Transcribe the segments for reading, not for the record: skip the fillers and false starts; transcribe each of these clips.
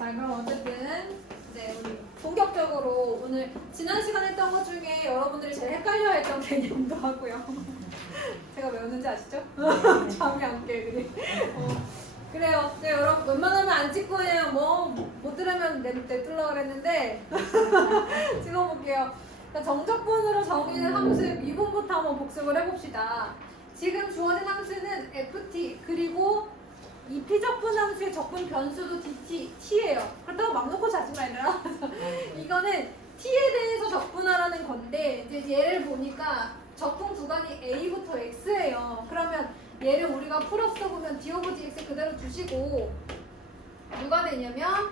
자, 그럼 어쨌든 이제 우리 본격적으로 오늘 지난 시간에 했던 것 중에 여러분들이 제일 헷갈려했던 개념도 하고요. 제가 왜 웃는지 아시죠? 잠이 안 깨, 애들이. 그래요. 네, 여러분 웬만하면 안 찍고 그냥 못 들으면 내둘러 그랬는데 찍어볼게요. 정적분으로 정의된 함수의 미분부터 한번 복습을 해봅시다. 지금 주어진 함수는 ft 그리고 이 피적분 함수의 적분 변수도 dt, t예요. 그렇다고 막 놓고 자지 말라. 이거는 t에 대해서 적분하라는 건데 이제 얘를 보니까 적분 구간이 a부터 x예요. 그러면 얘를 우리가 풀어서 보면 d 오브 dx 그대로 두시고 누가 되냐면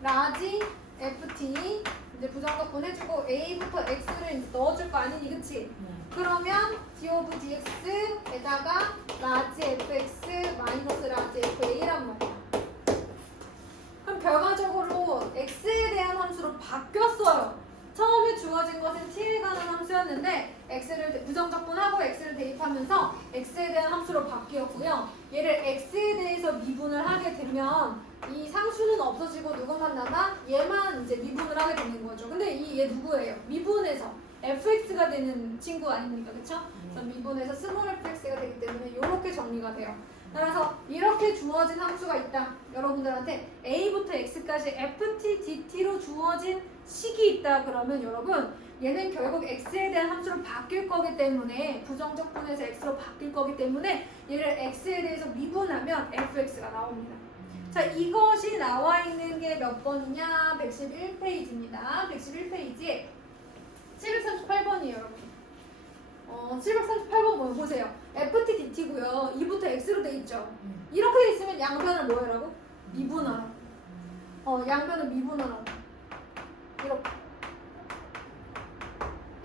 라지 ft 이제 부정적분 해주고 a부터 x를 이제 넣어줄 거 아니니, 그치? 그러면 d 오브 dx에다가 라지 fx 마이너스 라지 fa란 말이야. 그럼 결과적으로 x에 대한 함수로 바뀌었어요. 처음에 주어진 것은 t에 관한 함수였는데 x를 부정적분하고 x를 대입하면서 x에 대한 함수로 바뀌었고요. 얘를 x에 대해서 미분을 하게 되면 이 상수는 없어지고 누구만 남아? 얘만 이제 미분을 하게 되는 거죠. 근데 얘 누구예요? 미분해서 fx가 되는 친구 아닙니까? 그쵸? 그래서 미분해서 스몰 fx가 되기 때문에 이렇게 정리가 돼요. 따라서 이렇게 주어진 함수가 있다. 여러분들한테 a부터 x까지 ft, dt로 주어진 식이 있다. 그러면 여러분 얘는 결국 x에 대한 함수로 바뀔 거기 때문에 부정적분에서 x로 바뀔 거기 때문에 얘를 x에 대해서 미분하면 fx가 나옵니다. 자, 이것이 나와 있는 게 몇 번이냐? 111페이지입니다. 111페이지에 738번이에요, 여러분. 738번 보세요. ft, dt고요. 2부터 x로 돼 있죠. 이렇게 돼 있으면 양변을 뭐 하라고? 미분하라고. 양변을 미분하라고. 이렇게.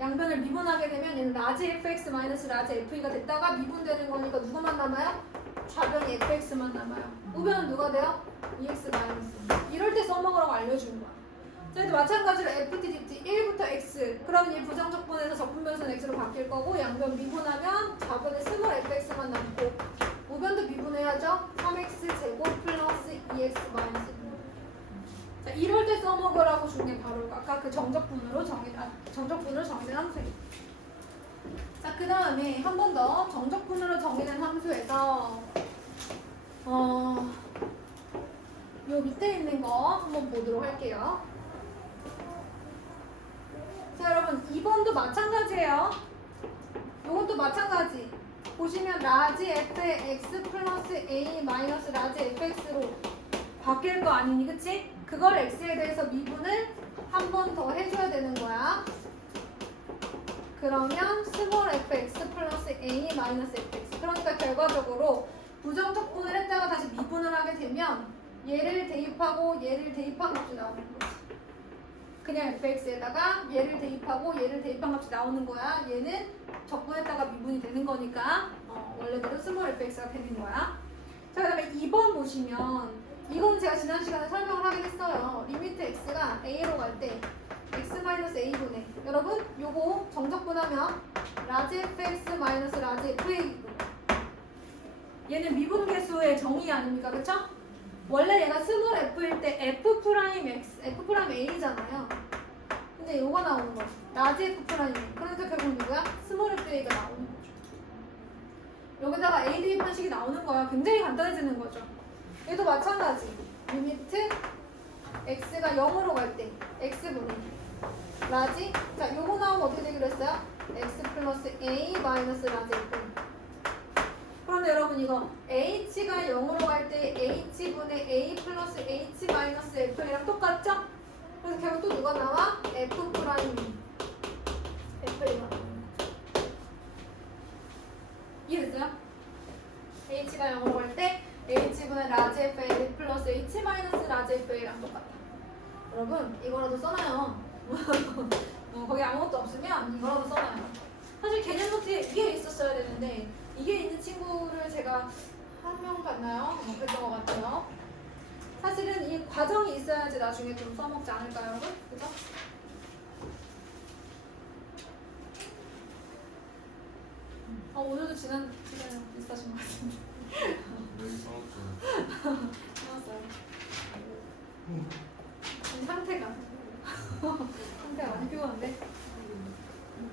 양변을 미분하게 되면 얘는 라지 fx 마이너스 라지 f가 됐다가 미분되는 거니까 누구만 남아요? 좌변이 fx만 남아요. 우변은 누가 돼요? ex 마이너스. 이럴 때 써먹으라고 알려주는 거야. 자, 이제 마찬가지로 ft, dt 1부터 x. 그러면 이 부정적분에서 적분 변수는 x로 바뀔 거고 양변 미분하면 좌변에 스몰 fx만 남고 우변도 미분해야죠. 3x 제곱 플러스 2x 마이너스 1. 자, 이럴 때 써먹으라고 준 게 바로 아까 그 정적분으로 정의된 함수예요. 자, 그 다음에 한 번 더 정적분으로 정의된 함수에서 요 밑에 있는 거 한번 보도록 할게요. 자, 여러분 2번도 마찬가지예요. 요것도 마찬가지. 보시면 라지 fx 플러스 a 마이너스 라지 fx로 바뀔 거 아니니, 그치? 그걸 x에 대해서 미분을 한 번 더 해줘야 되는 거야. 그러면 스몰 fx 플러스 a 마이너스 fx. 그러니까 결과적으로 부정적분을 했다가 다시 미분을 하게 되면 얘를 대입하고 얘를 대입한 값이 나오는 거지. 그냥 fx에다가 얘를 대입하고 얘를 대입한 값이 나오는 거야. 얘는 적분했다가 미분이 되는 거니까 원래대로 스몰 fx가 되는 거야. 자, 그 다음에 2번 보시면 이건 제가 지난 시간에 설명을 하긴 했어요. 리미트 x가 a로 갈 때 x-a분의 여러분 요거 정적분하면 라지 fx 마이너스 라지 fa. 얘는 미분계수의 정의 아닙니까? 그쵸? 원래 얘가 스몰 f일 때 f 프라임 x, f 프라임 a잖아요. 근데 요거 나오는 거죠. 라지 f 프라임. 그러니까 결국 누구야? 스몰 fa가 나오는 거죠. 여기다가 a 대입한 식이 나오는 거야. 굉장히 간단해지는 거죠. 얘도 마찬가지. 리미트 x가 0으로 갈 때 x분의 라지. 자, 요거 나오면 어떻게 되기로 했어요? x 플러스 a 마이너스 라지 f. 그런데 여러분 이거 h가 0으로 갈 때 h분의 a 플러스 h 마이너스 f랑 똑같죠? 그래서 결국 또 누가 나와? f 프라임 f가 나오는 거죠. 이해됐어요? h가 0으로 갈 때 h분의 라지 fa 플러스 h 마이너스 라지 fa랑 똑같아. 여러분 이거라도 써놔요. 거기 아무것도 없으면 이거라도 써놔요. 사실 개념 노트에 이게 있었어야 되는데 이게 있는 친구를 제가 한 명 봤나요? 그랬던 것 같아요. 사실은 이 과정이 있어야지 나중에 좀 써먹지 않을까요, 여러분? 그죠? 오늘도 지난 시간에 비슷하신 것 같은데. 여기 써놨잖아. 써놨어요. 지금 상태가 많이 피곤한데?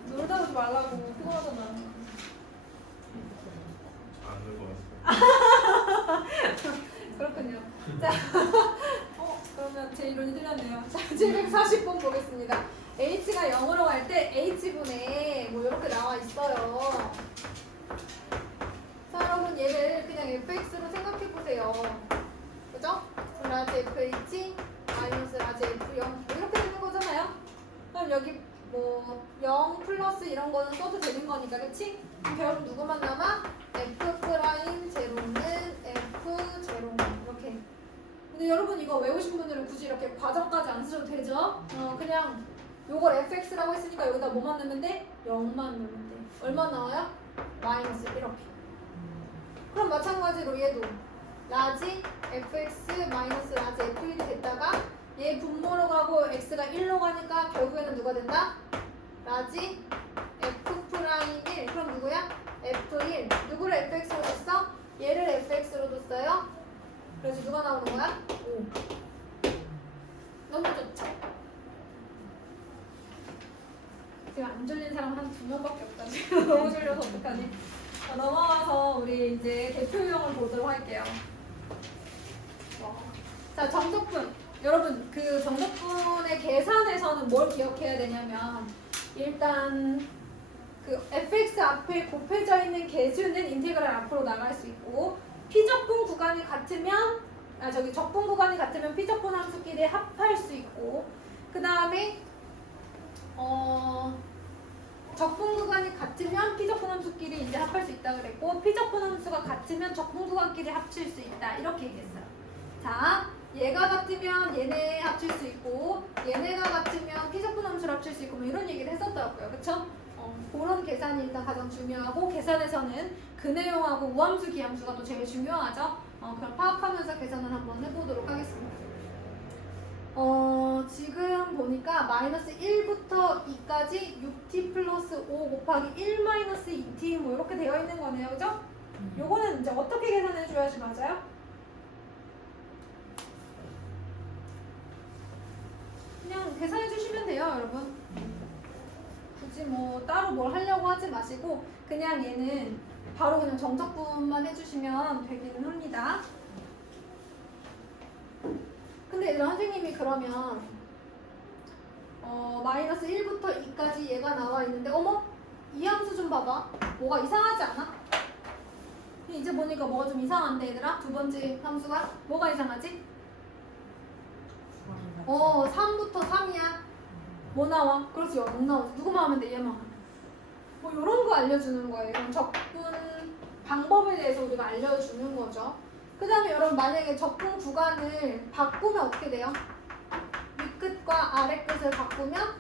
놀다 오지 말라고. 피곤하잖아. 그렇군요. 자, 그러면 제 이론이 틀렸네요. 자, 740번 보겠습니다. h가 0으로 갈 때 h분의 뭐 이렇게 나와 있어요. 자, 여러분 얘를 그냥 fx로 생각해 보세요. 그죠? 라지 fh 마이너스 라지 f0 이렇게 되는 거잖아요. 그럼 여기 뭐 0 플러스 이런 거는 써도 되는 거니까, 그치? 그럼 누구만 남아? f 프라임 제로는 f 제로 이렇게. 근데 여러분 이거 외우신 분들은 굳이 이렇게 과정까지 안 쓰셔도 되죠? 그냥 요걸 fx라고 했으니까 여기다 뭐만 넣으면 돼? 0만 넣으면 돼. 얼마 나와요? 마이너스 이렇게. 그럼 마찬가지로 얘도 라지 fx 마이너스 라지 f1이 됐다가 얘 분모로 가고 x가 1로 가니까 결국에는 누가 된다? 라지 f 프라임 1. 그럼 누구야? f1. 누구를 fx로 줬어? 얘를 fx로 줬어요. 그래서 누가 나오는 거야? 5. 너무 좋죠? 지금 안 졸린 사람 한 2명밖에 없다. 지금 너무 졸려서 어떡하니? 넘어가서 우리 이제 대표 유형을 보도록 할게요. 자, 정적분. 여러분 그 정적분의 계산에서는 뭘 기억해야 되냐면 일단 그 fx 앞에 곱해져 있는 계수는 인테그랄 앞으로 나갈 수 있고 피적분 구간이 같으면 적분 구간이 같으면 피적분 함수끼리 합할 수 있고 그 다음에 적분 구간이 같으면 피적분 함수끼리 이제 합할 수 있다 그랬고 피적분 함수가 같으면 적분 구간끼리 합칠 수 있다 이렇게 얘기했어요. 자, 얘가 같으면 얘네 합칠 수 있고 얘네가 같으면 피적분 함수를 합칠 수 있고 뭐 이런 얘기를 했었더라고요. 그쵸? 그런 계산이 일단 가장 중요하고 계산에서는 근해용하고 우함수, 기함수가 또 제일 중요하죠. 그럼 파악하면서 계산을 한번 해보도록 하겠습니다. 지금 보니까 마이너스 1부터 2까지 6t 플러스 5 곱하기 1 마이너스 2t 뭐 이렇게 되어 있는 거네요. 그죠? 요거는 이제 어떻게 계산해 줘야지 맞아요? 그냥 계산해 주시면 돼요, 여러분. 굳이 뭐 따로 뭘 하려고 하지 마시고 그냥 얘는 바로 그냥 정적분만 해주시면 되기는 합니다. 근데 얘들아 선생님이 그러면 마이너스 1부터 2까지 얘가 나와 있는데 어머? 이 함수 좀 봐봐. 뭐가 이상하지 않아? 이제 보니까 뭐가 좀 이상한데 얘들아? 두 번째 함수가 뭐가 이상하지? 3부터 3이야. 뭐 나와? 그렇지, 0 나오지. 누구만 하면 돼? 얘만. 뭐 이런 거 알려주는 거예요. 그럼 적분 방법에 대해서 우리가 알려주는 거죠. 그 다음에 여러분 만약에 적분 구간을 바꾸면 어떻게 돼요? 윗끝과 아래끝을 바꾸면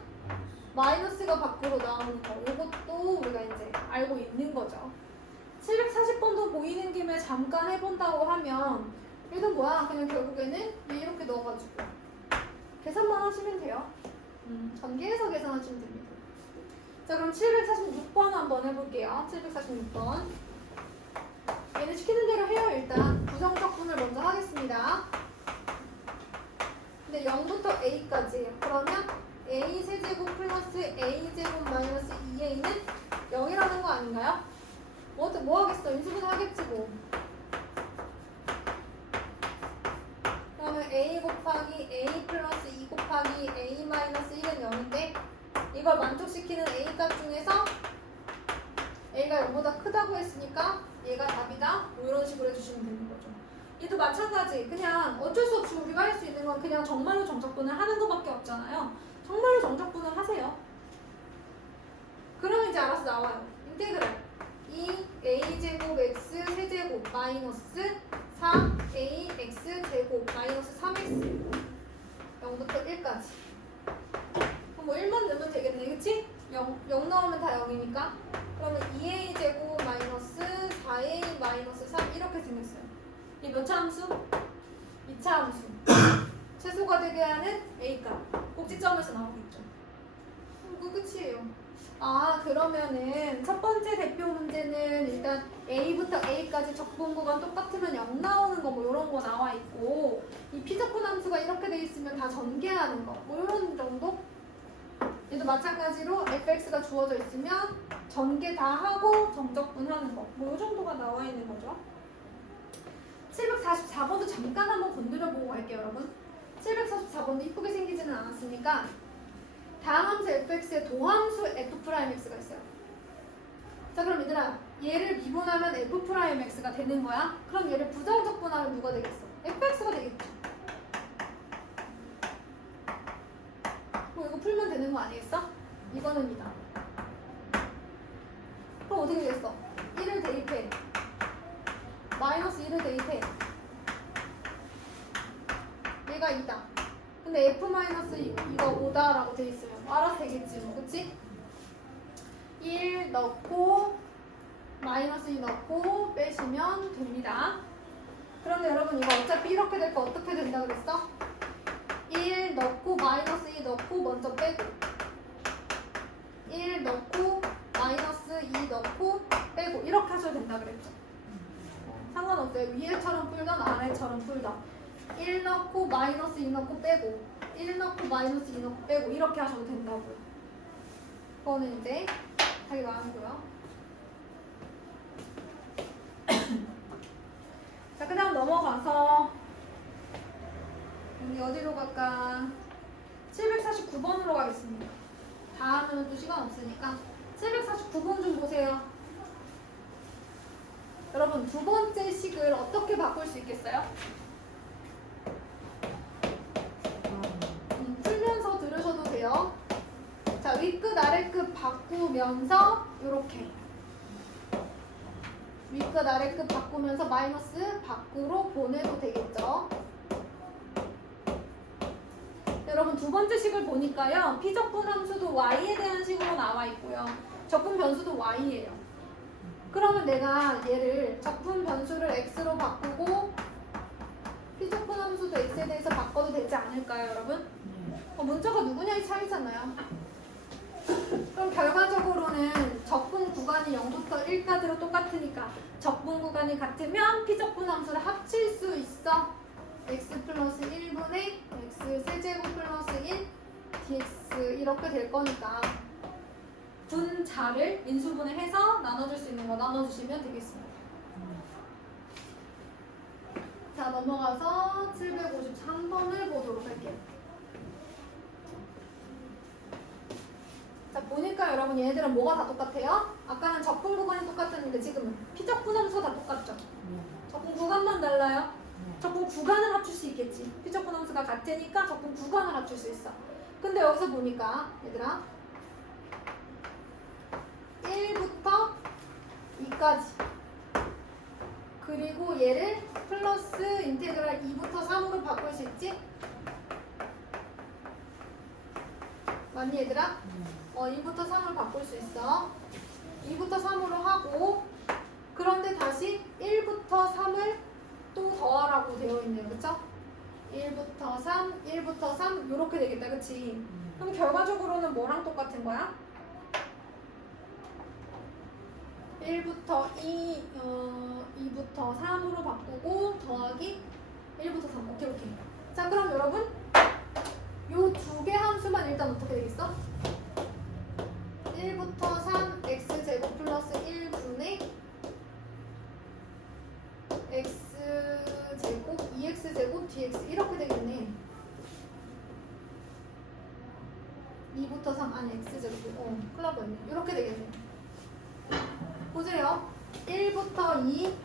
마이너스가 밖으로 나오는 거. 이것도 우리가 이제 알고 있는 거죠. 740번도 보이는 김에 잠깐 해본다고 하면 얘는 뭐야? 그냥 결국에는 얘 이렇게 넣어가지고 계산만 하시면 돼요. 전개해서 계산하시면 됩니다. 자, 그럼 746번 한번 해볼게요. 746번. 얘는 시키는 대로 해요. 일단 부정적분을 먼저 하겠습니다. 근데 0부터 a까지. 그러면 a 세제곱 플러스 a 제곱 마이너스 2a는 0이라는 거 아닌가요? 뭐 하겠어? 인수분 하겠지 뭐. 그러면 a 곱하기 a 플러스 2 곱하기 a 마이너스 1은 0인데 이걸 만족시키는 a 값 중에서 a가 0보다 크다고 했으니까 얘가 답이다. 뭐 이런 식으로 해주시면 되는 거죠. 얘도 마찬가지. 그냥 어쩔 수 없이 우리가 할 수 있는 건 그냥 정말로 정적분을 하는 것밖에 없잖아요. 정말로 정적분을 하세요. 그러면 이제 알아서 나와요. 인테그랄 2a제곱 x 세제곱 마이너스 4ax 제곱 마이너스 3x 0부터 1까지. 그럼 뭐 1만 넣으면 되겠네. 그치? 0 나오면 다 0이니까. 그러면 2a 제곱 마이너스 4a 마이너스 3 이렇게 생겼어요. 이게 몇 차 함수? 2차 함수. 최소가 되게 하는 a값. 꼭지점에서 나오겠죠. 그거 끝이에요. 그러면은 첫 번째 대표 문제는 일단 a부터 a까지 적분 구간 똑같으면 0 나오는 거 뭐 이런 거 나와 있고 이 피적분 함수가 이렇게 돼 돼 있으면 다 전개하는 거. 뭐 이런 정도? 얘도 마찬가지로 fx가 주어져 있으면 전개 다 하고 정적분하는 거. 뭐 이 정도가 나와 있는 거죠. 744번도 잠깐 한번 건드려 보고 갈게요, 여러분. 744번도 이쁘게 생기지는 않았으니까 다음 함수 fx에 도함수 f'x가 있어요. 자, 그럼 얘들아, 얘를 미분하면 f'x가 되는 거야. 그럼 얘를 부정적분하면 누가 되겠어? fx가 되겠죠. 뭐 이거 풀면 되는 거 아니겠어? 이거는 이다. 그럼 어떻게 되겠어? 1을 대입해. 마이너스 1을 대입해. 얘가 2다. 근데 f-이거 5다라고 돼 있으면 알아서 되겠지 뭐, 그치? 1 넣고 마이너스 2 넣고 빼시면 됩니다. 그런데 여러분 이거 어차피 이렇게 될 거 어떻게 된다 그랬어? 1 넣고 마이너스 2 넣고 먼저 빼고 1 넣고 마이너스 2 넣고 빼고 이렇게 하셔도 된다 그랬죠. 상관없어요. 위에처럼 풀던 아래처럼 풀던 1 넣고 마이너스 2 넣고 빼고 1 넣고 마이너스 2 넣고 빼고 이렇게 하셔도 된다고요. 그거는 이제 자기 마음이고요. 자, 그 다음 넘어가서 우리 어디로 갈까? 749번으로 가겠습니다. 다음은 또 시간 없으니까 749번 좀 보세요. 여러분, 두 번째 식을 어떻게 바꿀 수 있겠어요? 풀면서 들으셔도 돼요. 자, 윗끝 아래끝 바꾸면서 요렇게 윗끝 아래끝 바꾸면서 마이너스 밖으로 보내도 되겠죠. 여러분, 두 번째 식을 보니까요, 피적분 함수도 y에 대한 식으로 나와 있고요, 적분 변수도 y예요. 그러면 내가 얘를 적분 변수를 x로 바꾸고 피적분 함수도 x에 대해서 바꿔도 되지 않을까요, 여러분? 문자가 누구냐의 차이잖아요. 그럼 결과적으로는 적분 구간이 0부터 1까지로 똑같으니까 적분 구간이 같으면 피적분 함수를 합칠 수 있어. x 플러스 1분의 x 세제곱 플러스 1 dx 이렇게 될 거니까 분자를 인수분해 해서 나눠줄 수 있는 거 나눠주시면 되겠습니다. 자, 넘어가서 753번을 보도록 할게요. 자, 보니까 여러분 얘네들은 뭐가 다 똑같아요? 아까는 적분 구간이 똑같았는데 지금은 피적분 함수가 다 똑같죠? 적분 구간만 달라요? 적분 구간을 합칠 수 있겠지. 피적분 함수가 같으니까 적분 구간을 합칠 수 있어. 근데 여기서 보니까 얘들아 1부터 2까지 그리고 얘를 플러스 인테그랄 2부터 3으로 바꿀 수 있지? 맞니 얘들아? 2부터 3으로 바꿀 수 있어. 2부터 3으로 하고 그런데 다시 1부터 3을 또 더하라고 되어 있네요. 그쵸? 1부터 3, 1부터 3 이렇게 되겠다. 그치? 그럼 결과적으로는 뭐랑 똑같은 거야? 1부터 2, 2부터 3으로 바꾸고 더하기 1부터 3. 오케이. 자, 그럼 여러분 요 두 개 함수만 일단 어떻게 되겠어? 1부터 3 x제곱 플러스 1분의 x제곱 2x제곱 dx 이렇게 되겠네. 2부터 3 아니 x제곱 큰일 날 뻔했네. 이렇게 되겠네. 보세요. 1부터 2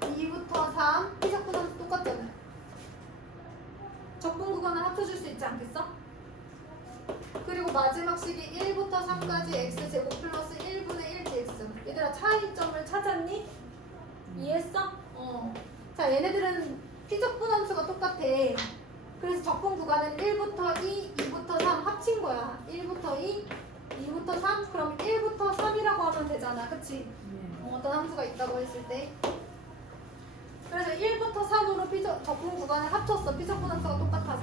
2부터 3 피적분 함수 똑같잖아요. 적분 구간을 합쳐줄 수 있지 않겠어? 그리고 마지막 식이 1부터 3까지 x제곱 플러스 1분의 1 dx잖아. 얘들아, 차이점을 찾았니? 이해했어? 자, 얘네들은 피적분 함수가 똑같아. 그래서 적분 구간은 1부터 2, 2부터 3 합친 거야. 1부터 2, 2부터 3 그럼 1부터 3이라고 하면 되잖아. 그치? 어떤 함수가 있다고 했을 때. 그래서 1부터 3으로 적분 구간을 합쳤어. 피적분 함수가 똑같아서.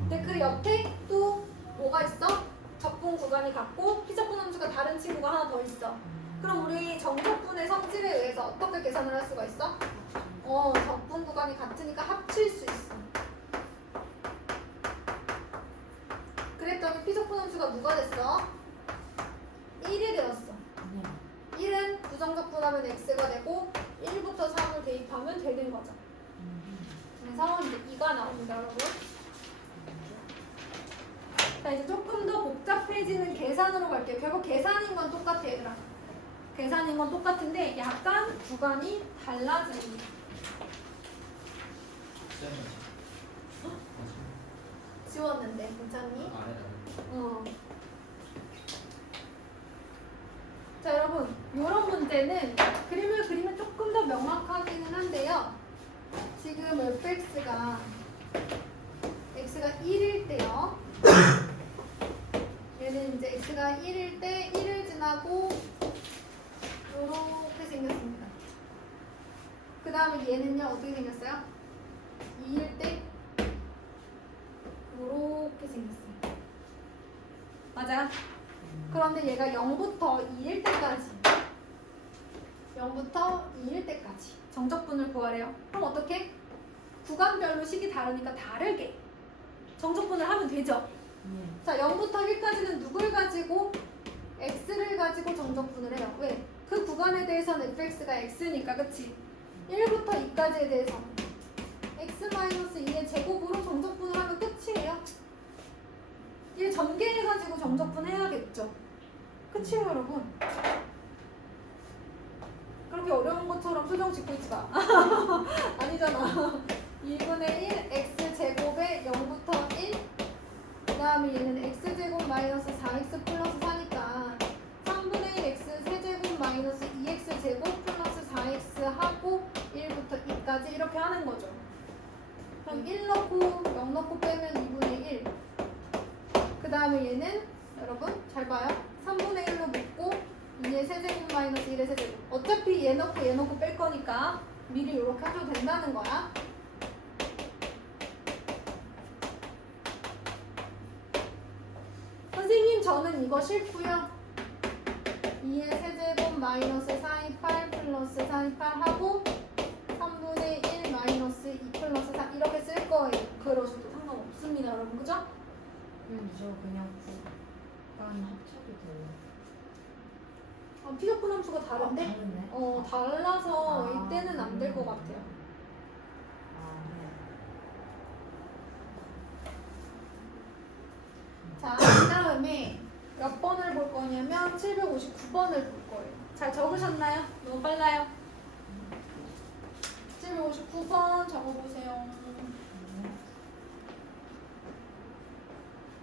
근데 그 옆에 또 뭐가 있어? 적분 구간이 같고 피적분 함수가 다른 친구가 하나 더 있어. 그럼 우리 정적분의 성질에 의해서 어떻게 계산을 할 수가 있어? 적분 구간이 같으니까 합칠 수 있어. 여기 피적분 함수가 누가 됐어? 1이 되었어. 1은 부정적분하면 x가 되고 1부터 3을 대입하면 되는 거죠. 그래서 이제 2가 나옵니다, 여러분. 자, 이제 조금 더 복잡해지는 계산으로 갈게요. 결국 계산인 건 똑같아, 얘들아. 계산인 건 똑같은데 약간 구간이 달라집니다. 지웠는데 괜찮니? 자, 여러분, 이런 문제는 그림을 그리면 조금 더 명확하기는 한데요. 지금 fx가 1일 때요. 얘는 이제 x가 1일 때 1을 지나고 이렇게 생겼습니다. 그 다음에 얘는요, 어떻게 생겼어요? 2일 때 이렇게 생겼습니다. 맞아요? 그런데 얘가 0부터 2일 때까지 0부터 2일 때까지 정적분을 구하래요. 그럼 어떻게? 구간별로 식이 다르니까 다르게 정적분을 하면 되죠? 자, 0부터 1까지는 누굴 가지고? x를 가지고 정적분을 해요. 왜? 그 구간에 대해서는 fx가 x니까, 그치? 1부터 2까지에 대해서 x-2의 제곱으로 정적분을 하면 끝이에요. 얘 전개해가지고 정적분 해야겠죠? 그치요, 여러분? 그렇게 어려운 것처럼 표정 짓고 있지 마. 아니잖아. 2분의 1 x제곱에 0부터 1. 그 다음에 얘는 x제곱 마이너스 4x 플러스 4니까 3분의 1 x 세제곱 마이너스 2x제곱 플러스 4x 하고 1부터 2까지 이렇게 하는 거죠. 그럼 1 넣고 0 넣고 빼면 2분의 1. 그 다음에 얘는 여러분 잘 봐요. 3분의 1로 묶고 2의 세제곱 마이너스 1의 세제곱. 어차피 얘 넣고 뺄 거니까 미리 이렇게 하셔도 된다는 거야. 선생님 저는 이거 싫고요. 2의 세제곱 마이너스 428 플러스 428 하고 3분의 1 마이너스 2 플러스 4 이렇게 쓸 거예요. 그러셔도 상관없습니다, 여러분. 그죠? 저 그냥 구간 합쳐도 돼요. 피적분 함수가 다른데? 다르네. 달라서 이때는 안 될 것 같아요. 네. 자, 그 다음에 몇 번을 볼 거냐면 759번을 볼 거예요. 잘 적으셨나요? 너무 빨라요. 759번 적어보세요.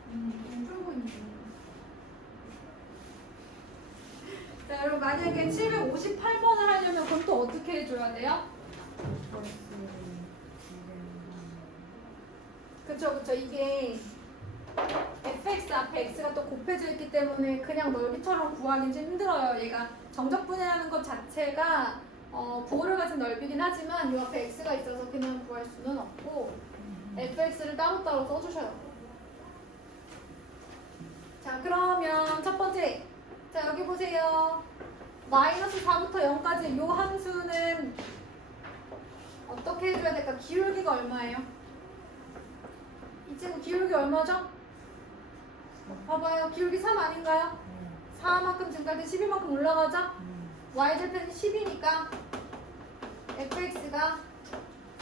풀고 있네. 자, 여러분 만약에 758번을 하려면 그럼 또 어떻게 해줘야 돼요? 그쵸. 이게 fx 앞에 x가 또 곱해져 있기 때문에 그냥 넓이처럼 구하기 좀 힘들어요. 얘가 정적분이라는 것 자체가 부호를 가진 넓이긴 하지만 이 앞에 x가 있어서 그냥 구할 수는 없고 fx를 따로따로 써주셔야 돼요. 자, 그러면 첫 번째. 자, 여기 보세요. 마이너스 4부터 0까지 이 함수는 어떻게 해줘야 될까? 기울기가 얼마예요? 이 친구 기울기 얼마죠? 봐봐요. 기울기 3 아닌가요? 4만큼 증가할 때 12만큼 올라가죠? y절편이 10이니까 fx가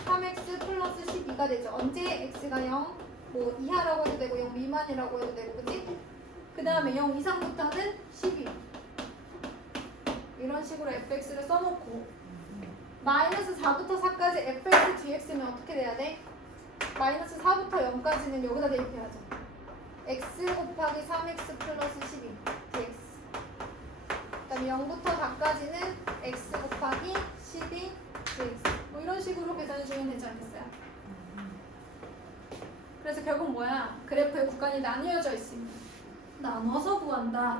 3x 플러스 12가 되죠. 언제 x가 0, 뭐 이하라고 해도 되고 0 미만이라고 해도 되고, 그치? 그 다음에 0 이상부터는 12. 이런 식으로 fx를 써놓고 마이너스 4부터 4까지 fx dx면 어떻게 돼야 돼? 마이너스 4부터 0까지는 여기다 대입해야죠. x 곱하기 3x 플러스 12 dx. 그 다음에 0부터 4까지는 x 곱하기 12 dx. 뭐 이런 식으로 계산해주면 되지 않겠어요? 그래서 결국 뭐야? 그래프의 구간이 나뉘어져 있습니다. 나눠서 구한다.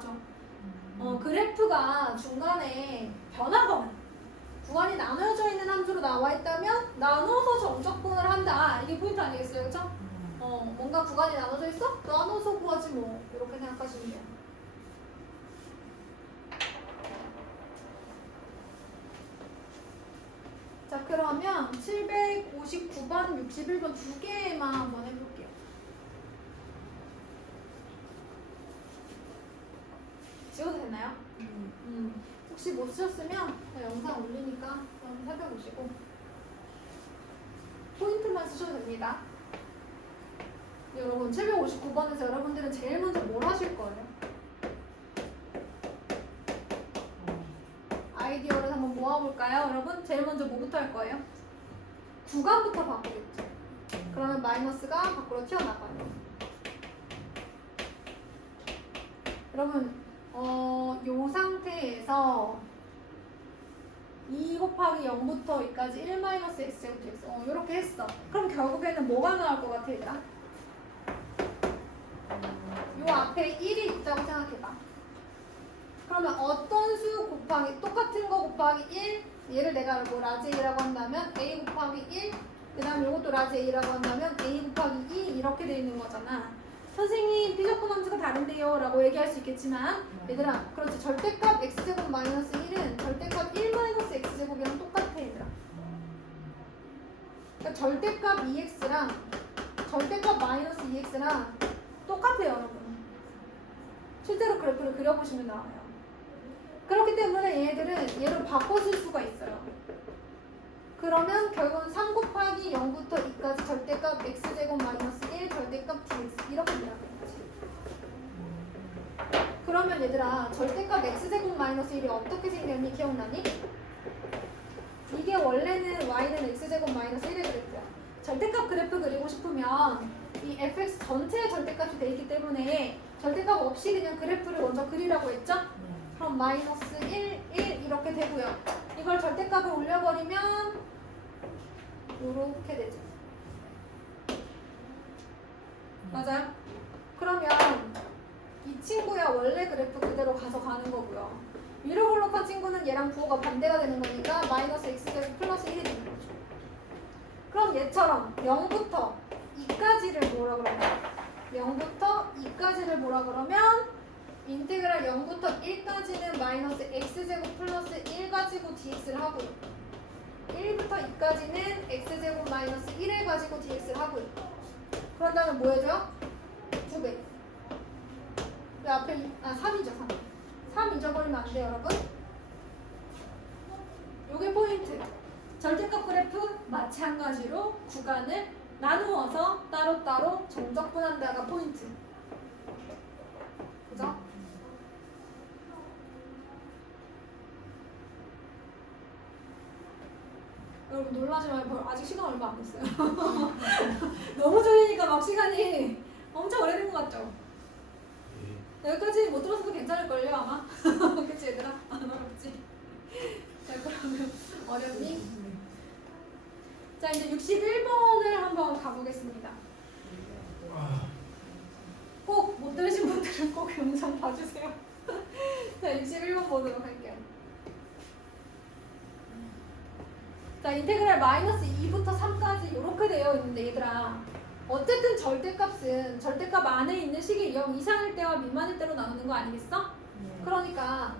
그래프가 중간에 변하거나 구간이 나눠져 있는 함수로 나와 있다면 나눠서 정적분을 한다. 이게 포인트 아니겠어요? 그렇죠? 뭔가 구간이 나눠져 있어? 나눠서 구하지 뭐. 이렇게 생각하시면 돼요. 자, 그러면 759번, 61번 두 개만 한번 해볼게요. 혹시 못 쓰셨으면 영상 올리니까 한번 살펴보시고 포인트만 쓰셔도 됩니다. 여러분 759번에서 여러분들은 제일 먼저 뭘 하실 거예요? 아이디어를 한번 모아볼까요? 여러분 제일 먼저 뭐부터 할 거예요? 구간부터 바꾸겠죠. 그러면 마이너스가 밖으로 튀어나가요. 여러분 요 상태에서 2 곱하기 0부터 2까지 1 마이너스 x제곱 dx 이렇게 했어. 그럼 결국에는 뭐가 나올 것 같아 얘들아? 요 앞에 1이 있다고 생각해봐. 그러면 어떤 수 곱하기 똑같은 거 곱하기 1 얘를 내가 뭐 라지 A라고 한다면 A 곱하기 1 그 다음에 이것도 라지 A라고 한다면 A 곱하기 2 이렇게 돼 있는 거잖아. 선생님 비적분 함수가 다른데요 라고 얘기할 수 있겠지만 얘들아 그렇지 절대값 x제곱 마이너스 1은 절대값 1 마이너스 x제곱이랑 똑같아 얘들아. 그러니까 절대값 2x랑 절대값 마이너스 2x랑 똑같아요 여러분. 실제로 그래프를 그려보시면 나와요. 그렇기 때문에 얘들은 얘를 바꿔 쓸 수가 있어요. 그러면 결국은 3 곱하기 0부터 2까지 절대값 x제곱 마이너스 1 절대값 dx 이렇게 되는 거지. 그러면 얘들아 절대값 x제곱 마이너스 1이 어떻게 생겼니? 기억나니? 이게 원래는 y는 x제곱 마이너스 1의 그래프야. 절대값 그래프 그리고 싶으면 이 fx 전체의 절대값이 돼 있기 때문에 절대값 없이 그냥 그래프를 먼저 그리라고 했죠? 그럼 마이너스 1, 1 이렇게 되고요. 이걸 절대값을 올려버리면 이렇게 되죠. 맞아요? 그러면 이 친구야 원래 그래프 그대로 가져가는 거고요. 위로 볼록한 친구는 얘랑 부호가 반대가 되는 거니까 마이너스 x제곱 플러스 1이 되는 거죠. 그럼 얘처럼 0부터 2까지를 뭐라 그러냐? 0부터 2까지를 뭐라 그러면 인테그랄 0부터 1까지는 마이너스 x제곱 플러스 1 가지고 dx를 하고요. 1부터 2까지는 x제곱 마이너스 1을 가지고 dx를 하고요. 그런다면 뭐 해줘요? 2배. 그 앞에 3이죠 3. 3 잊어버리면 안 돼요 여러분. 요게 포인트. 절대값 그래프 마찬가지로 구간을 나누어서 따로따로 정적분한다가 포인트. 그죠? 여러분 놀라지 말고 아직 시간 얼마 안 됐어요. 너무 졸리니까 막 시간이 엄청 오래된 것 같죠? 여기까지 못 들었어도 괜찮을걸요 아마? 그치 얘들아? 안 어렵지? 자 그러면 어렵니? 자 이제 61번을 한번 가보겠습니다. 꼭 못 들으신 분들은 꼭 영상 봐주세요. 자 61번 보도록 할게요. 자 인테그랄 마이너스 2부터 3까지 이렇게 되어 있는데 얘들아 어쨌든 절대값은 절대값 안에 있는 식이 0 이상일 때와 미만일 때로 나누는 거 아니겠어? 그러니까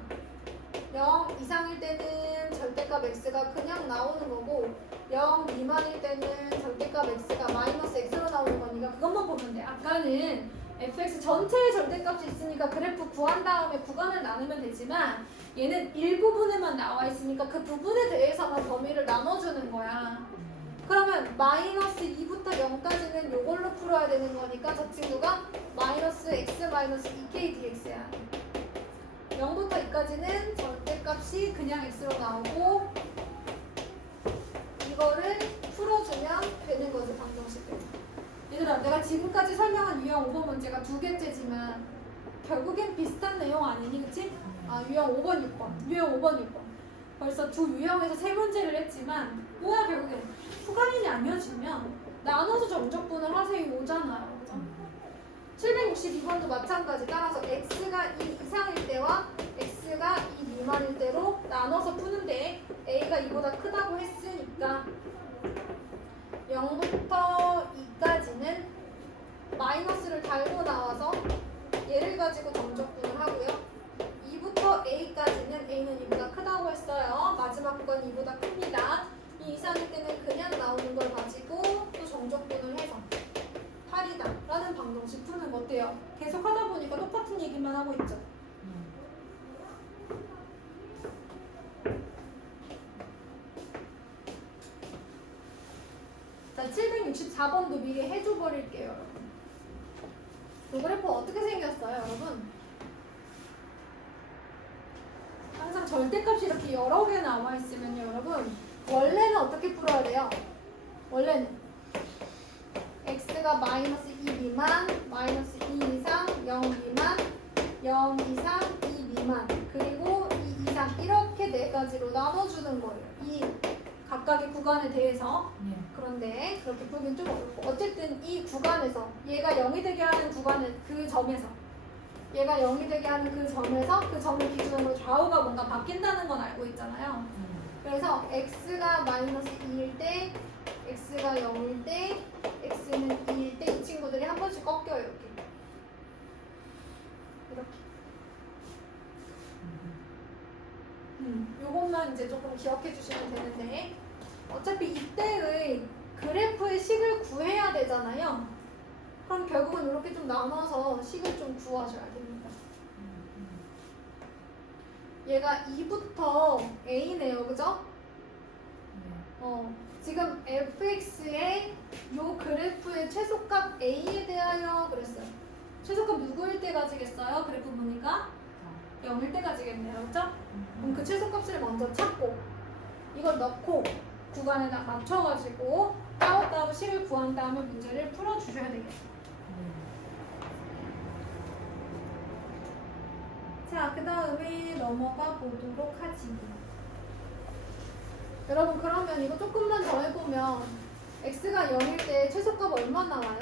0 이상일 때는 절대값 x가 그냥 나오는 거고 0 미만일 때는 절대값 x가 마이너스 x로 나오는 거니까 그것만 보면 돼. 아까는 fx 전체의 절대값이 있으니까 그래프 구한 다음에 구간을 나누면 되지만 얘는 일부분에만 나와 있으니까 그 부분에 대해서만 범위를 나눠주는 거야. 그러면 마이너스 2부터 0까지는 요걸로 풀어야 되는 거니까 저 친구가 마이너스 x 마이너스 2k dx야. 0부터 2까지는 절대값이 그냥 x로 나오고 이거를 풀어주면 되는 거지 방정식을. 얘들아 내가 지금까지 설명한 유형 5번 문제가 두 개째지만 결국엔 비슷한 내용 아니니 그치? 유형 5번 6번 유형 5번 6번 벌써 두 유형에서 세 문제를 했지만 뭐야 결국엔 후간이 나뉘어지면 나눠서 정적분을 하세요 오잖아요. 762번도 마찬가지. 따라서 x가 2 이상일 때와 x가 2 미만일 때로 나눠서 푸는데 a가 2보다 크다고 했으니까 0부터 2까지는 마이너스를 달고 나와서 얘를 가지고 정적분을 하고요. 2부터 a까지는 a는 2보다 크다고 했어요. 마지막 건 2보다 큽니다. 2 이상일 때는 그냥 나오는 걸 가지고 또 정적분을 해서 8이다 라는 방정식 푸는 거 어때요? 계속 하다 보니까 똑같은 얘기만 하고 있죠. 4번도 미리 해줘 버릴게요, 여러분. 이 그래프 어떻게 생겼어요, 여러분? 항상 절대값이 이렇게 여러 개 나와 있으면요, 여러분. 원래는 어떻게 풀어야 돼요? 원래는 x가 마이너스 2 미만, 마이너스 2 이상, 0 미만, 0 이상, 2 미만, 그리고 2 이상 이렇게 네 가지로 나눠주는 거예요. 이 각각의 구간에 대해서. 네. 그런데 그렇게 풀긴 좀 어렵고 어쨌든 이 구간에서 얘가 0이 되게 하는 구간은 그 점에서 얘가 0이 되게 하는 그 점에서 그 점을 기준으로 좌우가 뭔가 바뀐다는 건 알고 있잖아요. 그래서 x가 마이너스 2일 때 x가 0일 때 x는 2일 때 이 친구들이 한 번씩 꺾여요. 이렇게 요것만 이제 조금 기억해 주시면 되는데 어차피 이때의 그래프의 식을 구해야 되잖아요. 그럼 결국은 이렇게 좀 나눠서 식을 좀 구하셔야 됩니다. 얘가 2부터 a네요, 그죠? 지금 fx의 요 그래프의 최소값 a에 대하여 그랬어요. 최소값 누구일 때 가지겠어요? 그래프 보니까 0일 때 가지겠네요, 그죠? 그럼 그 최소값을 먼저 찾고 이걸 넣고 구간에다 맞춰가지고 따로따로 식을 구한 다음에 문제를 풀어주셔야 되겠어요. 자, 그 다음에 넘어가 보도록 하지. 여러분, 그러면 이거 조금만 더 해보면 x가 0일 때 최소값 얼마 나와요?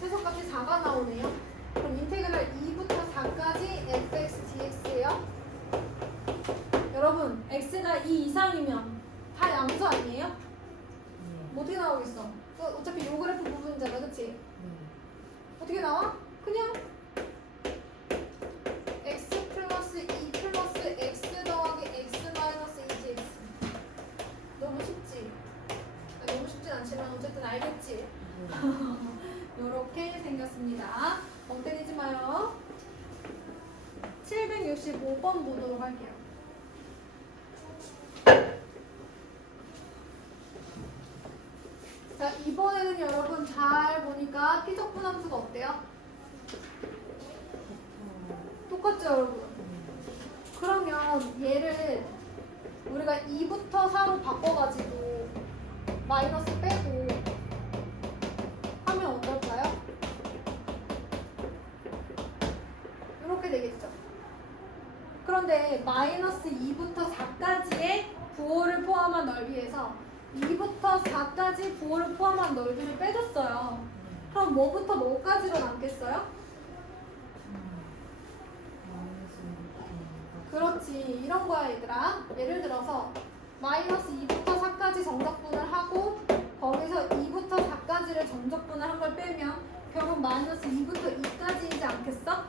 최소값이 4가 나오네요. 그럼 인테그랄 2부터 4까지 fx dx예요. 여러분, x가 2 이상이면 다 양수 아니에요? 뭐 어떻게 나오겠어? 어차피 요 그래프 부분이잖아, 그치? 어떻게 나와? 그냥 x 플러스 2 플러스 x 더하기 x 마이너스 2dx. 너무 쉽지? 너무 쉽진 않지만 어쨌든 알겠지? 요렇게 생겼습니다. 멍 때리지 마요. 765번 보도록 할게요. 자, 이번에는 여러분 잘 보니까 피적분 함수가 어때요? 똑같죠, 여러분? 그러면 얘를 우리가 2부터 4로 바꿔가지고 마이너스 빼고 하면 어떨까요? 이렇게 되겠죠. 그런데 마이너스 2부터 4까지의 부호를 포함한 넓이에서 2부터 4까지 부호를 포함한 넓이를 빼줬어요. 그럼 뭐부터 뭐까지로 남겠어요? 그렇지, 이런 거야 얘들아. 예를 들어서 마이너스 2부터 4까지 정적분을 하고 거기서 2부터 4까지를 정적분을 한 걸 빼면 결국 마이너스 2부터 2까지이지 않겠어?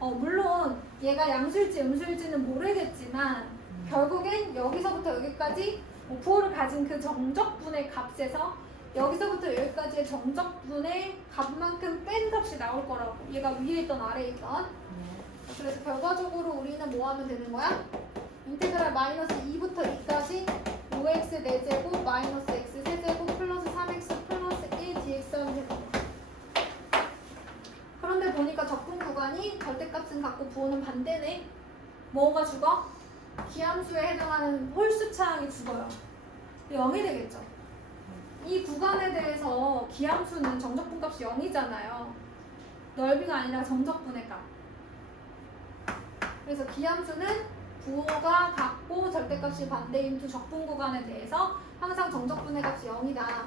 물론 얘가 양수일지 음수일지는 모르겠지만 결국엔 여기서부터 여기까지 부호를 가진 그 정적분의 값에서 여기서부터 여기까지의 정적분의 값만큼 뺀 값이 나올 거라고. 얘가 위에 있던 아래에 있던. 그래서 결과적으로 우리는 뭐 하면 되는 거야? 인테그랄 마이너스 2부터 2까지 5x 4제곱 마이너스 x 세제곱 플러스 3x 플러스 1 dx 하면 되는 거야. 그런데 보니까 적분 구간이 절대값은 같고 부호는 반대네. 뭐가 죽어? 기함수에 해당하는 홀수차항이 죽어요. 0이 되겠죠. 이 구간에 대해서 기함수는 정적분 값이 0이잖아요. 넓이가 아니라 정적분의 값. 그래서 기함수는 부호가 같고 절대값이 반대인 두 적분 구간에 대해서 항상 정적분의 값이 0이다.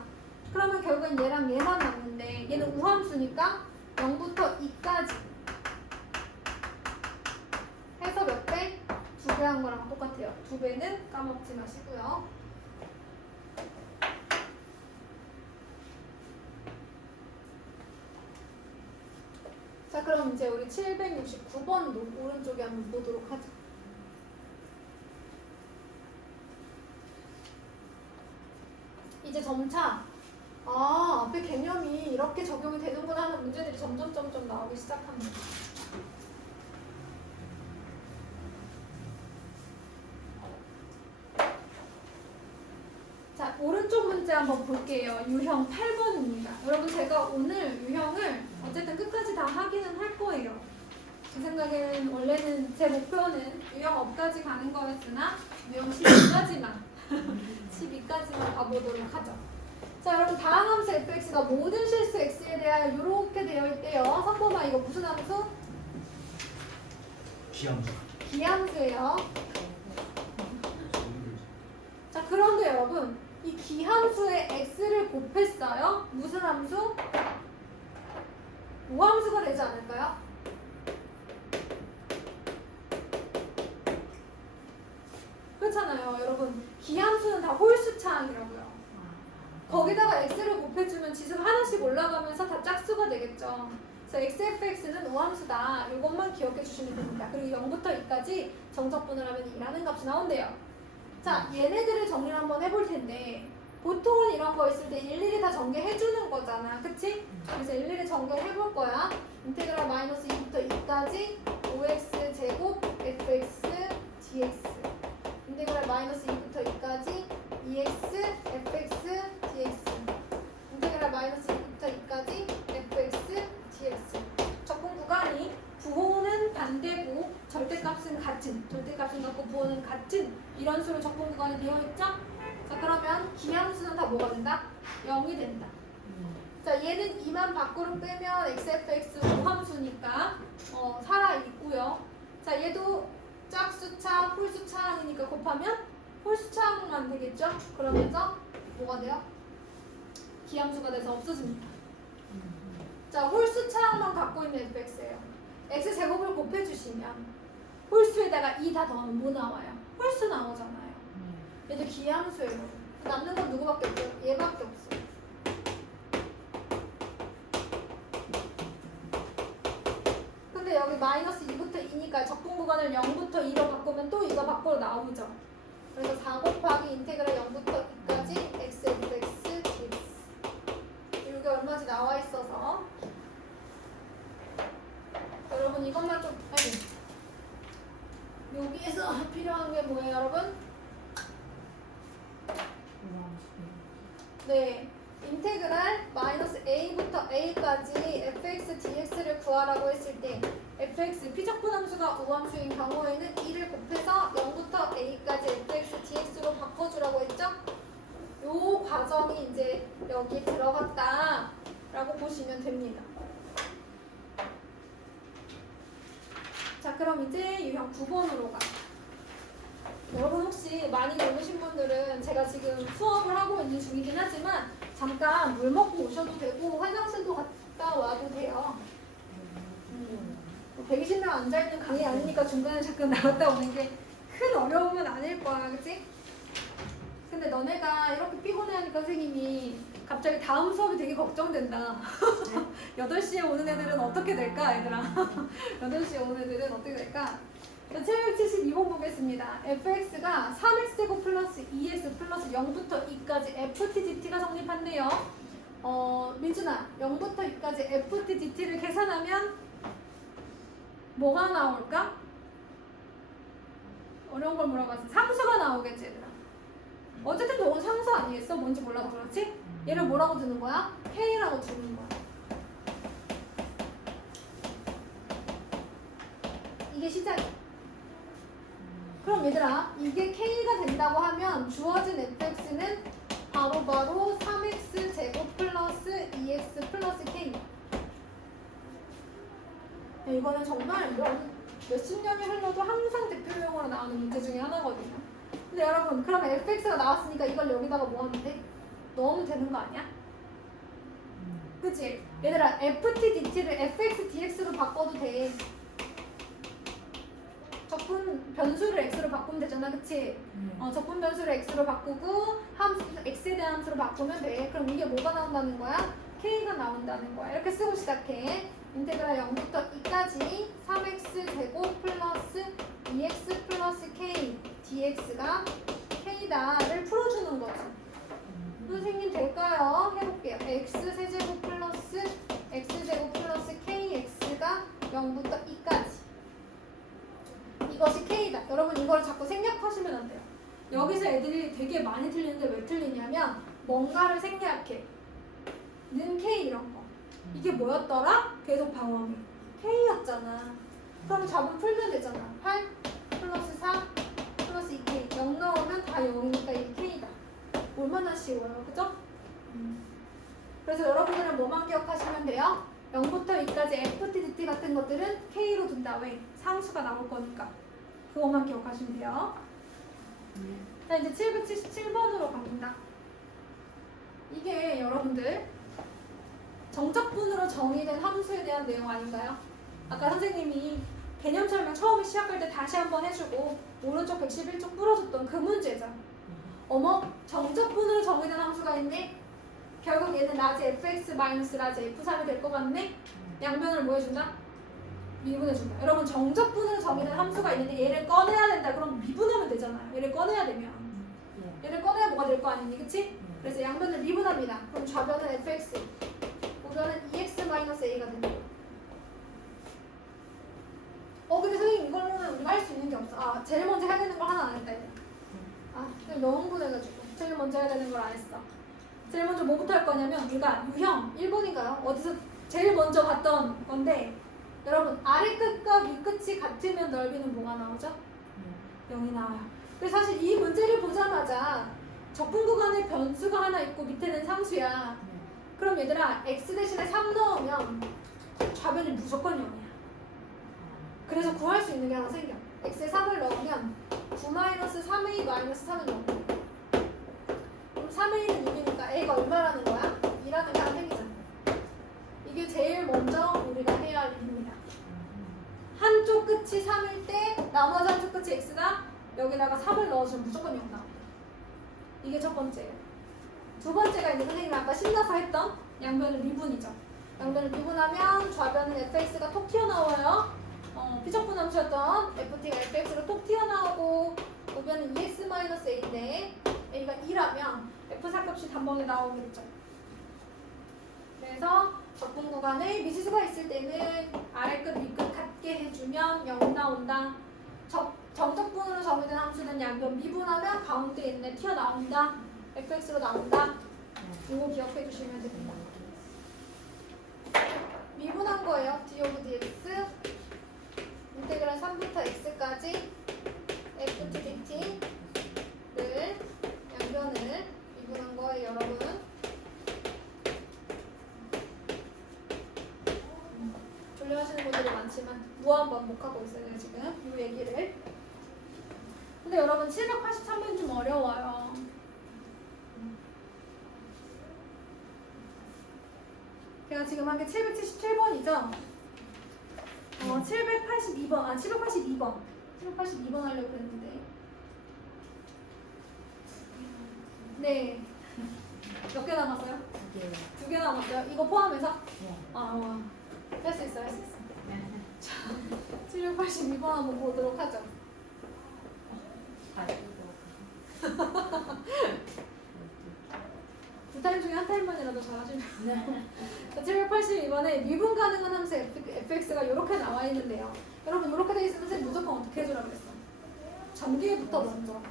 그러면 결국엔 얘랑 얘만 남는데 얘는 우함수니까 0부터 2까지 해서 몇 배? 2배 한 거랑 똑같아요. 2배는 까먹지 마시고요. 자, 그럼 이제 우리 769번도 오른쪽에 한번 보도록 하죠. 이제 점차 앞에 개념이 이렇게 적용이 되는구나 하는 문제들이 점점 나오기 시작합니다. 오른쪽 문제 한번 볼게요. 유형 8번입니다. 여러분 제가 오늘 유형을 어쨌든 끝까지 다 하기는 할 거예요. 제 생각에는 원래는 제 목표는 유형 업까지 가는 거였으나 유형 12까지만 12까지만 가보도록 하죠. 자 여러분 다항 함수 fx가 모든 실수 x에 대하여 이렇게 되어 있대요. 선범아 이거 무슨 함수? 기함수. 기함수예요. 자 그런데 여러분 이 기함수에 x를 곱했어요. 무슨 함수? 모함수가 되지 않을까요? 그렇잖아요. 여러분 기함수는 다 홀수차항이라고요. 거기다가 x를 곱해주면 지수가 하나씩 올라가면서 다 짝수가 되겠죠. 그래서 xfx는 우함수다. 이것만 기억해 주시면 됩니다. 그리고 0부터 2까지 정적분을 하면 2라는 값이 나온대요. 자, 얘네들을 정리를 한번 해볼 텐데 보통은 이런 거 있을 때 일일이 다 전개해 주는 거잖아. 그치? 그래서 일일이 전개를 해볼 거야. 인테그랄 마이너스 2부터 2까지 5x 제곱 fx dx 인테그랄 마이너스 2부터 2까지 2x fx dx 인테그랄 마이너스 2부터 2까지 fx dx 적분 구간이 부호는 반대고 절대값은 같은 절대값은 같고 부호는 같은 이런 수로 적분 구간이 되어 있죠? 자 그러면 기함수는 다 뭐가 된다? 0이 된다. 자 얘는 2만 밖으로 빼면 xfx 우함수니까 살아있고요. 자 얘도 짝수차 홀수차항이니까 곱하면 홀수차항만 되겠죠? 그러면서 뭐가 돼요? 기함수가 돼서 없어집니다. 자 홀수차항만 갖고 있는 fx예요. x제곱을 곱해주시면 홀수에다가 2 다 더하면 뭐 나와요? 홀수 나오잖아요. 얘도 기함수예요. 남는 건 누구밖에 없어요? 얘밖에 없어요. 근데 여기 마이너스 2부터 2니까 적분 구간을 0부터 2로 바꾸면 또 이거 밖으로 나오죠. 그래서 4 곱하기 인테그랄 0부터 2까지 x, fx, dx 이게 얼마지 나와 있어서 여러분 이것만 좀 여기에서 필요한 게 뭐예요 여러분? 네, 인테그랄 마이너스 a부터 a까지 fx dx를 구하라고 했을 때 fx 피적분 함수가 우함수인 경우에는 2를 곱해서 0부터 a까지 fx dx로 바꿔주라고 했죠? 요 과정이 이제 여기 들어갔다라고 보시면 됩니다. 자 그럼 이제 유형 9번으로 가. 여러분 혹시 많이 모르신 분들은 제가 지금 수업을 하고 있는 중이긴 하지만 잠깐 물 먹고 오셔도 되고 화장실도 갔다 와도 돼요. 120명 앉아있는 강의 아니니까 중간에 잠깐 나갔다 오는 게 큰 어려움은 아닐 거야. 그치? 근데 너네가 이렇게 피곤해하니까 선생님이 갑자기 다음 수업이 되게 걱정된다. 8시에 오는 애들은 어떻게 될까 얘들아? 8시에 오는 애들은 어떻게 될까? 772번 보겠습니다. fx가 3x제곱 플러스 2x 플러스 0부터 2까지 ftdt가 성립한대요. 민준아 0부터 2까지 ftdt를 계산하면 뭐가 나올까? 어려운 걸 물어봐서 상수가 나오겠지 얘들아. 어쨌든 너는 상수 아니겠어? 뭔지 몰라서 그렇지? 얘를 뭐라고 주는 거야? K라고 주는 거야. 이게 시작이야. 그럼 얘들아 이게 K가 된다고 하면 주어진 fx는 바로 3x 제곱 플러스 2x 플러스 K. 이거는 정말 몇십 년이 흘러도 항상 대표용어로 나오는 문제 중에 하나거든요. 근데 여러분 그럼 fx가 나왔으니까 이걸 여기다가 뭐 하면 돼? 넣으면 되는 거 아니야? 그치? 얘들아 ftdt를 fx dx로 바꿔도 돼. 적분 변수를 x로 바꾸면 되잖아. 그치? 적분 변수를 x로 바꾸고 x에 대한 함수로 바꾸면 돼. 그럼 이게 뭐가 나온다는 거야? k가 나온다는 거야. 이렇게 쓰고 시작해. 인테그랄 0부터 2까지 3x 제곱 플러스 2x 플러스 k dx가 k다를 풀어주는 거죠. 선생님 될까요? 해볼게요. x 세제곱 플러스 x제곱 플러스 kx가 0부터 2까지 이것이 k다. 여러분 이걸 자꾸 생략하시면 안 돼요. 여기서 애들이 되게 많이 틀리는데 왜 틀리냐면 뭔가를 생략해. 는 K 이런 거. 이게 뭐였더라? 계속 방어미. K였잖아. 그럼 답은 풀면 되잖아. 8 플러스 4 플러스 2K. 0 넣으면 다 0이니까 이게 K다. 얼마나 쉬워요. 그죠? 그래서 여러분들은 뭐만 기억하시면 돼요? 0부터 2까지 FT, DT 같은 것들은 K로 둔다. 왜? 상수가 나올 거니까. 그것만 기억하시면 돼요. 자, 이제 777번으로 갑니다. 이게 여러분들 정적분으로 정의된 함수에 대한 내용 아닌가요? 아까 선생님이 개념 설명 처음에 시작할 때 다시 한번 해주고 오른쪽 111쪽 풀어줬던 그 문제죠. 어머, 정적분으로 정의된 함수가 있네? 결국 얘는 라지 fx 마이너스 라지 f3이 될 것 같네? 양변을 뭐 해준다? 미분해준다. 여러분 정적분으로 정의된 함수가 있는데 얘를 꺼내야 된다. 그럼 미분하면 되잖아요. 얘를 꺼내야 되면. 얘를 꺼내야 뭐가 될 거 아니니? 그치? 그래서 양변을 미분합니다. 그럼 좌변은 fx, 우변은 2x 마이너스 a가 된다. 근데 선생님 이걸로는 우리가 할 수 있는 게 없어. 아, 제일 먼저 해야 되는 걸 하나 안 했다 이거. 아, 너무 흥분해가지고 제일 먼저 해야 되는 걸 안 했어. 제일 먼저 뭐부터 할 거냐면 우리가 유형 1번인가요? 어디서 제일 먼저 봤던 건데 여러분 아래 끝과 위 끝이 같으면 넓이는 뭐가 나오죠? 0이 나와요. 그래서 사실 이 문제를 보자마자 적분 구간에 변수가 하나 있고 밑에는 상수야. 그럼 얘들아 x 대신에 3 넣으면 좌변이 무조건 0이야. 그래서 구할 수 있는 게 하나 생겨. x에 3을 넣으면 9-3a 마이너스 3은 0. 그럼 3a는 6이니까 a가 얼마라는 거야? 2라는 게 하나 생기잖아. 이게 제일 먼저 우리가 해야 할 일입니다. 한쪽 끝이 3일 때 나머지 한쪽 끝이 x다. 여기다가 3을 넣어주면 무조건 0 나와. 이게 첫 번째예요. 두 번째가 이제 선생님이 아까 신나서 했던 양변을 미분이죠. 양변을 미분하면 좌변은 fx가 톡 튀어나와요. 피적분 함수였던 ft가 fx로 톡 튀어나오고 우변은 2x-a인데 a가 2라면 f4값이 단번에 나오겠죠. 그래서 적분 구간에 미지수가 있을 때는 아래 끝, 위 끝 같게 해주면 0 나온다. 정적분으로 정의된 함수는 양변 미분하면 가운데 있는 애 튀어나온다. fx로 나온다. 이거 기억해 주시면 됩니다. 미분한 거예요. d 오브 dx 인테그랄 3부터 x까지 ft dt를 양변을 미분한 거예요, 여러분. 졸려하시는 분들이 많지만 무한 반복하고 있어요, 지금 이 얘기를. 근데 여러분 783번 좀 어려워요. 제가 지금 한 게 777번이죠? 782번, 782번. 782번 하려고 했는데. 네. 몇 개 남았어요? 2개 남았어요? 이거 포함해서? 네. 할 수 있어, 할 수 있어. 자, 782번 한번 보도록 하죠. 두 타임 중에 한 타임만이라도 잘하시면. 자, 782번에 미분 가능한 함수 fx가 이렇게 나와 있는데요. 여러분 이렇게 돼 있으면 선생님 무조건 어떻게 해주라고 그랬어? 전개부터 먼저.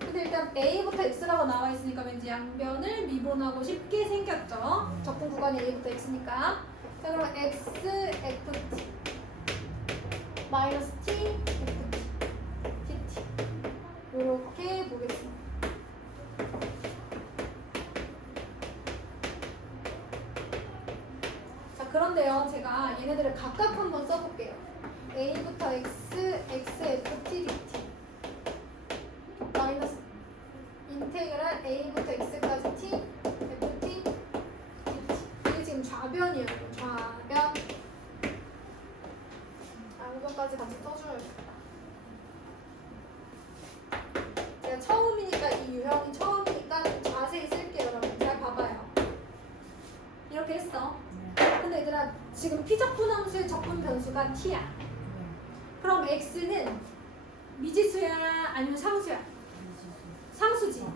근데 일단 a부터 x라고 나와 있으니까 왠지 양변을 미분하고 쉽게 생겼죠. 적분 구간이 a부터 x니까. 자, 그럼 x ft 마이너스 t ft dt 이렇게 보겠습니다. 자, 그런데요, 제가 얘네들을 각각 한번 써볼게요. a부터 x, x ft dt 마이너스 인테그랄 a부터 x까지 t ft dt. 이게 지금 좌변이에요. 좌변. 양변까지 같이 써줘야겠다. 제가 처음이니까 이 유형이 처음이니까 좀 자세히 쓸게요. 여러분 잘 봐봐요. 이렇게 했어. 근데 얘들아 지금 피적분 함수의 적분 변수가 t야. 그럼 x는 미지수야 아니면 상수야? 상수지.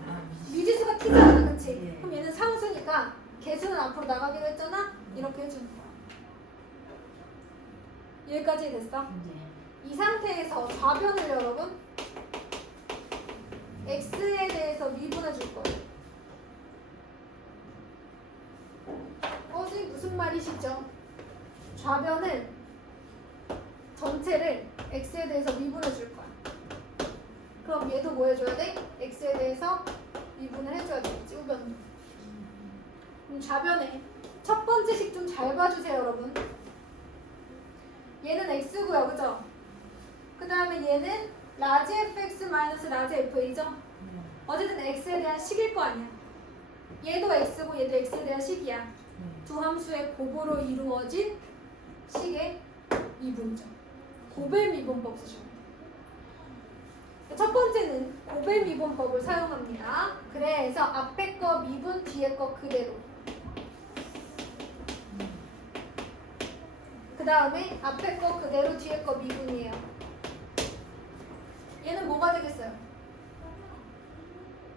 미지수가 t잖아, 그렇지? 그럼 얘는 상수니까 개수는 앞으로 나가기로 했잖아. 이렇게 해주는 거야. 여기까지 됐어? 이 상태에서 좌변을 여러분 x에 대해서 미분해 줄 거예요. 좌변은 전체를 x에 대해서 미분해 줄 거야. 그럼 얘도 뭐 해줘야 돼? x에 대해서 미분을 해줘야 되겠지, 우변도. 좌변에 첫 번째 식 좀 잘 봐주세요, 여러분. 얘는 x고요, 그죠? 그 다음에 얘는 라지 fx 마이너스 라지 fa죠? 어쨌든 x에 대한 식일 거 아니야. 얘도 x고 얘도 x에 대한 식이야. 두 함수의 곱으로 이루어진 식의 미분이죠. 곱의 미분법 쓰시면 돼요. 첫 번째는 곱의 미분법을 사용합니다. 그래서 앞에 거 미분, 뒤에 거 그대로. 그 다음에 앞에 거 그대로, 뒤에 거 미분이에요. 얘는 뭐가 되겠어요?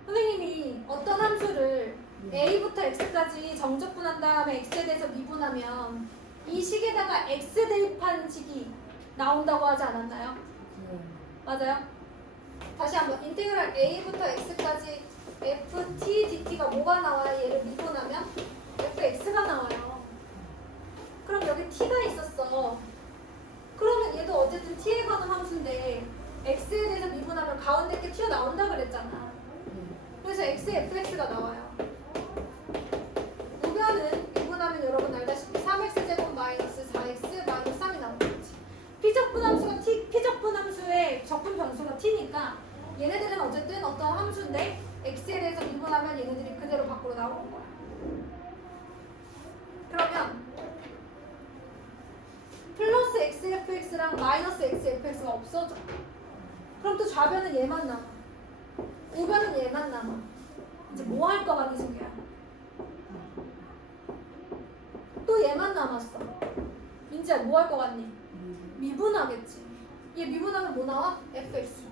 선생님이 어떤 함수를 a부터 x까지 정적분한 다음에 x에 대해서 미분하면 이 식에다가 x 대입한 식이 나온다고 하지 않았나요? 맞아요? 다시 한번 인테그랄 a부터 x까지 ft dt가 뭐가 나와요? 얘를 미분하면 fx가 나와요. 그럼 여기 t가 있었어. 그러면 얘도 어쨌든 t에 관한 함수인데 x에 대해서 미분하면 가운데 게 튀어나온다 그랬잖아. 그래서 x에 fx가 나와요. 우변은 미분하면 여러분 알다시피 3x제곱 마이너스 4x 마이너스 3이 나오는 거지. 피적분 함수가 피적분 함수의 적분 변수가 t니까 얘네들은 어쨌든 어떤 함수인데 x에 대해서 미분하면 얘네들이 그대로 밖으로 나오는 거야. 그러면 플러스 xfx랑 마이너스 xfx가 없어져. 그럼 또 좌변은 얘만 남아. 우변은 얘만 남아. 이제 뭐 할 것 같니, 승규야? 또 얘만 남았어. 민지야, 뭐 할 것 같니? 미분하겠지. 얘 미분하면 뭐 나와? fx.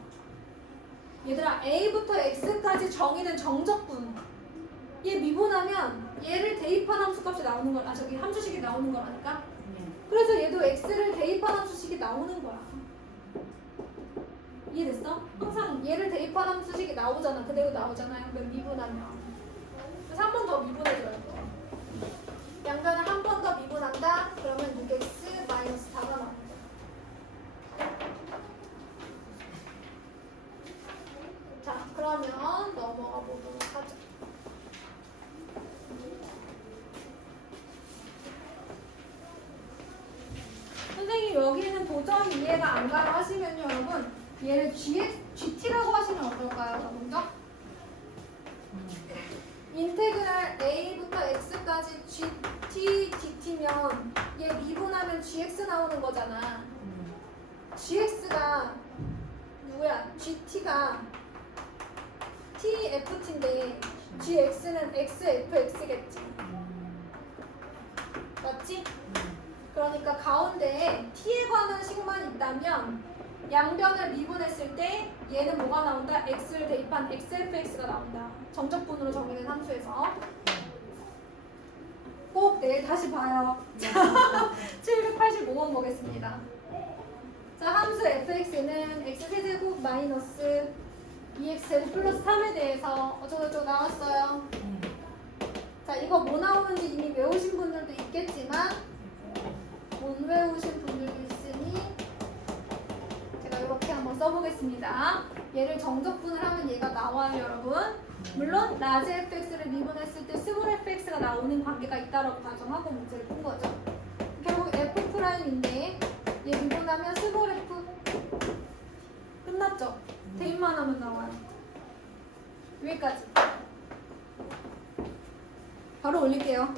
얘들아, a부터 x까지 정의된 정적분. 얘 미분하면 얘를 대입한 함수값이 나오는 거야. 저기 함수식이 나오는 거라니까. 그래서 얘도 x를 대입한 함수식이 나오는 거야. 이해됐어? 항상 얘를 대입한 함수식이 나오잖아. 그대로 나오잖아요. 그럼 미분하면. 그래서 한 번 더 미분해줘요. 양변을 한 번 더 미분한다? 그러면 6x 마이너스 4가 나오는 거야. 자, 그러면 넘어가 보도록 하죠. 선생님 여기는 도저히 이해가 안 가요 하시면요, 여러분 얘를 GT라고 하시면 어떨까요? 먼저 인테그랄 a부터 x까지 gt dt면 얘 미분하면 gx 나오는 거잖아. gx가 누구야? gt가 tft인데 gx는 xfx겠지. 맞지? 그러니까 가운데에 t에 관한 식만 있다면 양변을 미분했을 때 얘는 뭐가 나온다? x를 대입한 xfx가 나온다. 정적분으로 정의된 함수에서. 꼭 내일 다시 봐요. 785번 보겠습니다. 자, 함수 fx는 x세제곱 마이너스 2x제곱 플러스 3에 대해서 어쩌고저쩌고 나왔어요. 자, 이거 뭐 나오는지 이미 외우신 분들도 있겠지만 못 외우신 분들도 있으니 제가 이렇게 한번 써보겠습니다. 얘를 정적분을 하면 얘가 나와요, 여러분. 물론 라지 fx를 미분했을 때 스몰 fx가 나오는 관계가 있다라고 가정하고 문제를 푼 거죠. 결국 f'인데 얘 미분하면 스몰 f 끝났죠? 대입만 하면 나와요. 여기까지. 바로 올릴게요.